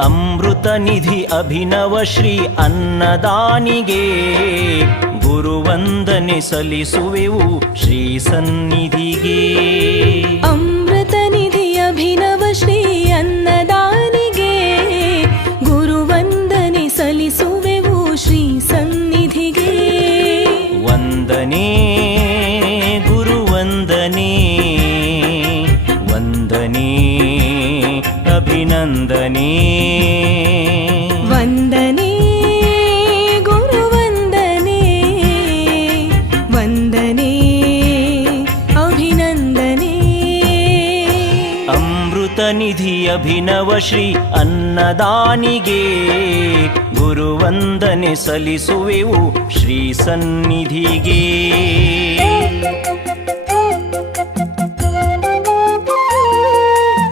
ಅಮೃತ ನಿಧಿ ಅಭಿನವ ಶ್ರೀ ಅನ್ನದಾನಿಗೆ ಗುರುವಂದನೆ ಸಲ್ಲಿಸುವೆವು ಶ್ರೀ ಸನ್ನಿಧಿಗೆ. ಅಮೃತ ನಿಧಿ ಅಭಿನವ ಶ್ರೀ ಅನ್ನದಾನಿಗೆ ಗುರುವಂದನೆ ಸಲ್ಲಿಸುವೆವು ಶ್ರೀ ಸನ್ನಿಧಿಗೆ. ವಂದನೆ ಗುರುವಂದನೆ ವಂದನೆ. ಅಭಿನಂದನೆ ವಂದನೆ ಗುರುವಂದನೆ ವಂದನೆ. ಅಭಿನಂದನೆ. ಅಮೃತ ನಿಧಿ ಅಭಿನವ ಶ್ರೀ ಅನ್ನದಾನಿಗೆ. ಗುರುವಂದನೆ ಸಲ್ಲಿಸುವೆವು ಶ್ರೀ ಸನ್ನಿಧಿಗೆ.